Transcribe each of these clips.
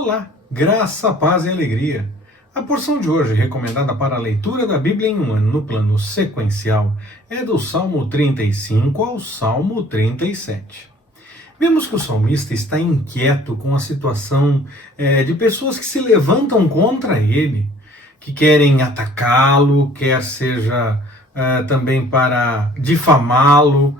Olá, graça, paz e alegria. A porção de hoje, recomendada para a leitura da Bíblia em um ano no plano sequencial, é do Salmo 35 ao Salmo 37. Vemos que o salmista está inquieto com a situação de pessoas que se levantam contra ele, que querem atacá-lo, quer seja também para difamá-lo,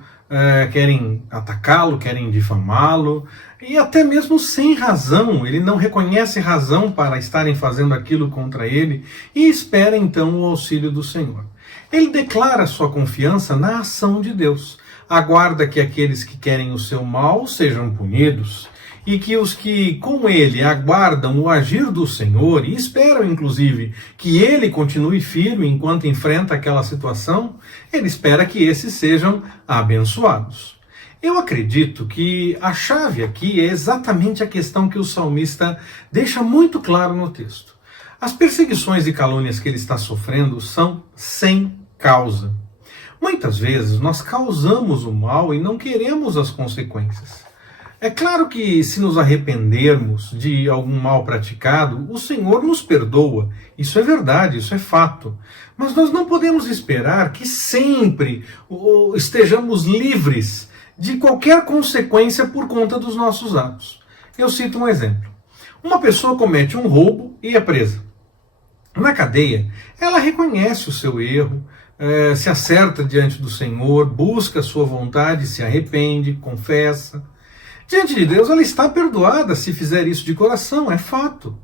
querem atacá-lo, querem difamá-lo, e até mesmo sem razão. Ele não reconhece razão para estarem fazendo aquilo contra ele e espera então o auxílio do Senhor. Ele declara sua confiança na ação de Deus, aguarda que aqueles que querem o seu mal sejam punidos, e que os que com ele aguardam o agir do Senhor e esperam inclusive que ele continue firme enquanto enfrenta aquela situação, ele espera que esses sejam abençoados. Eu acredito que a chave aqui é exatamente a questão que o salmista deixa muito claro no texto. As perseguições e calúnias que ele está sofrendo são sem causa. Muitas vezes nós causamos o mal e não queremos as consequências. É claro que se nos arrependermos de algum mal praticado, o Senhor nos perdoa. Isso é verdade, isso é fato. Mas nós não podemos esperar que sempre estejamos livres de qualquer consequência por conta dos nossos atos. Eu cito um exemplo. Uma pessoa comete um roubo e é presa. Na cadeia, ela reconhece o seu erro, se acerta diante do Senhor, busca a sua vontade, se arrepende, confessa. Diante de Deus, ela está perdoada se fizer isso de coração, é fato.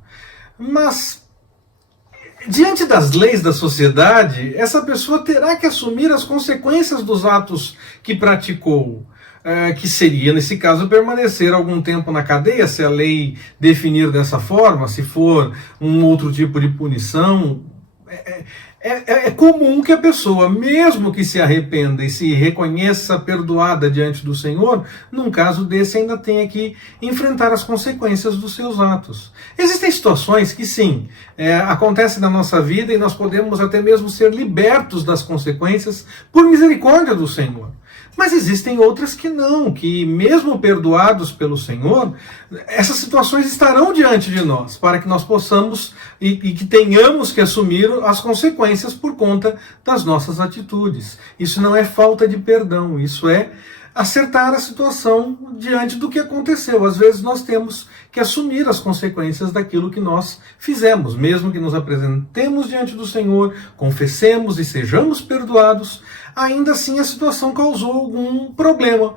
Mas, diante das leis da sociedade, essa pessoa terá que assumir as consequências dos atos que praticou, que seria, nesse caso, permanecer algum tempo na cadeia, se a lei definir dessa forma, se for um outro tipo de punição. É comum que a pessoa, mesmo que se arrependa e se reconheça perdoada diante do Senhor, num caso desse ainda tenha que enfrentar as consequências dos seus atos. Existem situações que sim, acontecem na nossa vida e nós podemos até mesmo ser libertos das consequências por misericórdia do Senhor. Mas existem outras que não, que mesmo perdoados pelo Senhor, essas situações estarão diante de nós, para que nós possamos e que tenhamos que assumir as consequências por conta das nossas atitudes. Isso não é falta de perdão, isso é acertar a situação diante do que aconteceu. Às vezes nós temos que assumir as consequências daquilo que nós fizemos, mesmo que nos apresentemos diante do Senhor, confessemos e sejamos perdoados, ainda assim a situação causou algum problema.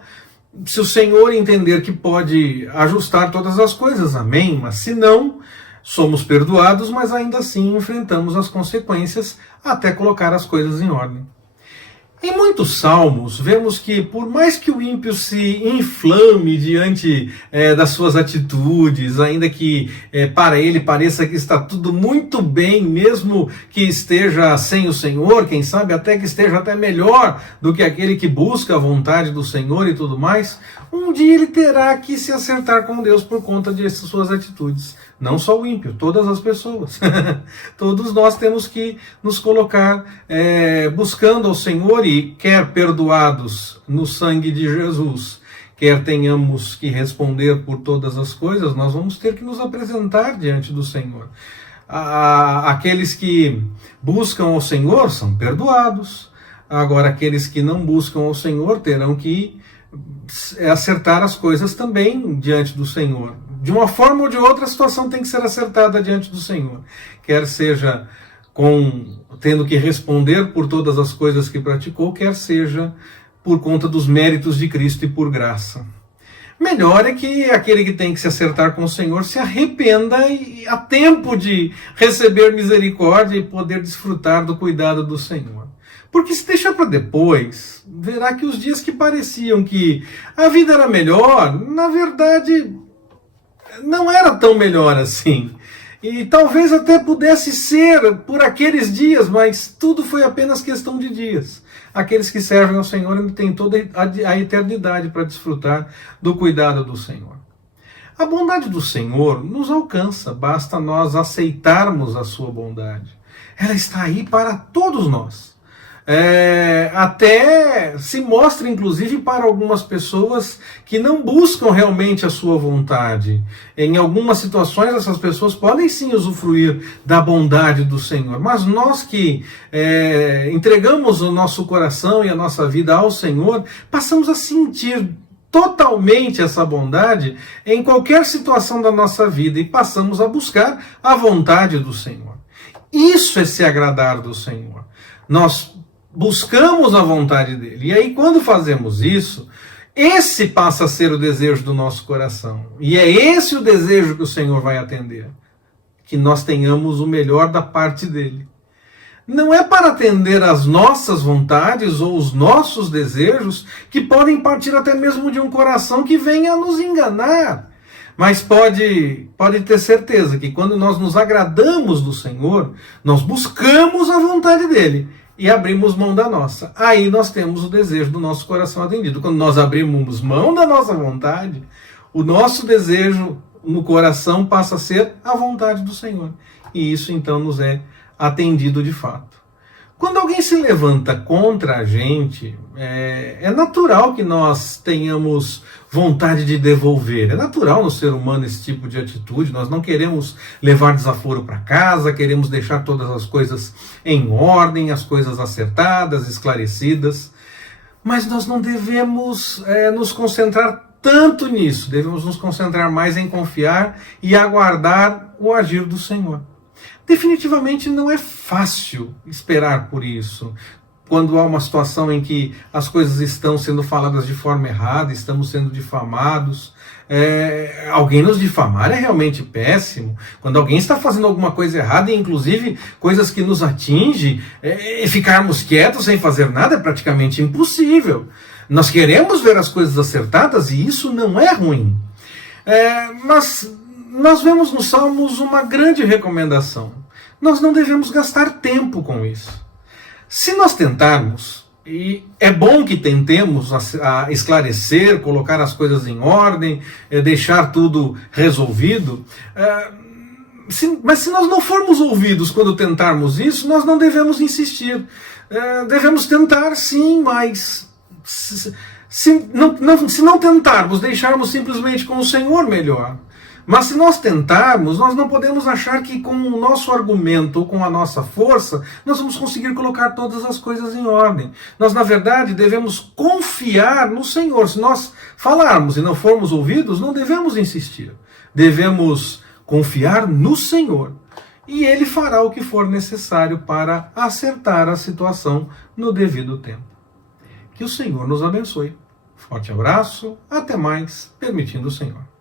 Se o Senhor entender que pode ajustar todas as coisas, amém, mas se não, somos perdoados, mas ainda assim enfrentamos as consequências até colocar as coisas em ordem. Em muitos salmos, vemos que por mais que o ímpio se inflame diante das suas atitudes, ainda que para ele pareça que está tudo muito bem, mesmo que esteja sem o Senhor, quem sabe até que esteja até melhor do que aquele que busca a vontade do Senhor e tudo mais, um dia ele terá que se acertar com Deus por conta de suas atitudes. Não só o ímpio, todas as pessoas. Todos nós temos que nos colocar buscando ao Senhor e quer perdoados no sangue de Jesus, quer tenhamos que responder por todas as coisas, nós vamos ter que nos apresentar diante do Senhor. Aqueles que buscam ao Senhor são perdoados. Agora, aqueles que não buscam ao Senhor terão que acertar as coisas também diante do Senhor. De uma forma ou de outra, a situação tem que ser acertada diante do Senhor. Quer seja tendo que responder por todas as coisas que praticou, quer seja por conta dos méritos de Cristo e por graça. Melhor é que aquele que tem que se acertar com o Senhor se arrependa e há tempo de receber misericórdia e poder desfrutar do cuidado do Senhor. Porque se deixar para depois, verá que os dias que pareciam que a vida era melhor, na verdade não era tão melhor assim. E talvez até pudesse ser por aqueles dias, mas tudo foi apenas questão de dias. Aqueles que servem ao Senhor têm toda a eternidade para desfrutar do cuidado do Senhor. A bondade do Senhor nos alcança, basta nós aceitarmos a sua bondade. Ela está aí para todos nós. até se mostra, inclusive, para algumas pessoas que não buscam realmente a sua vontade. Em algumas situações, essas pessoas podem sim usufruir da bondade do Senhor, mas nós que entregamos o nosso coração e a nossa vida ao Senhor, passamos a sentir totalmente essa bondade em qualquer situação da nossa vida e passamos a buscar a vontade do Senhor. Isso é se agradar do Senhor. Nós buscamos a vontade dele. E aí, quando fazemos isso, esse passa a ser o desejo do nosso coração. E é esse o desejo que o Senhor vai atender. Que nós tenhamos o melhor da parte dele. Não é para atender às nossas vontades ou os nossos desejos, que podem partir até mesmo de um coração que venha a nos enganar. Mas pode ter certeza que quando nós nos agradamos do Senhor, nós buscamos a vontade dele e abrimos mão da nossa. Aí nós temos o desejo do nosso coração atendido. Quando nós abrimos mão da nossa vontade, o nosso desejo no coração passa a ser a vontade do Senhor. E isso então nos é atendido de fato. Quando alguém se levanta contra a gente, é natural que nós tenhamos vontade de devolver. É natural no ser humano esse tipo de atitude. Nós não queremos levar desaforo para casa, queremos deixar todas as coisas em ordem, as coisas acertadas, esclarecidas. Mas nós não devemos nos concentrar tanto nisso. Devemos nos concentrar mais em confiar e aguardar o agir do Senhor. Definitivamente não é fácil esperar por isso. Quando há uma situação em que as coisas estão sendo faladas de forma errada, estamos sendo difamados. Alguém nos difamar é realmente péssimo. Quando alguém está fazendo alguma coisa errada, e inclusive coisas que nos atingem, e ficarmos quietos sem fazer nada é praticamente impossível. Nós queremos ver as coisas acertadas e isso não é ruim. Mas nós vemos nos Salmos uma grande recomendação. Nós não devemos gastar tempo com isso. Se nós tentarmos, e é bom que tentemos a esclarecer, colocar as coisas em ordem, deixar tudo resolvido, mas se nós não formos ouvidos quando tentarmos isso, nós não devemos insistir. Devemos tentar sim, mas se não tentarmos, deixarmos simplesmente com o Senhor, melhor. Mas se nós tentarmos, nós não podemos achar que com o nosso argumento ou com a nossa força, nós vamos conseguir colocar todas as coisas em ordem. Nós, na verdade, devemos confiar no Senhor. Se nós falarmos e não formos ouvidos, não devemos insistir. Devemos confiar no Senhor. E Ele fará o que for necessário para acertar a situação no devido tempo. Que o Senhor nos abençoe. Forte abraço, até mais, permitindo o Senhor.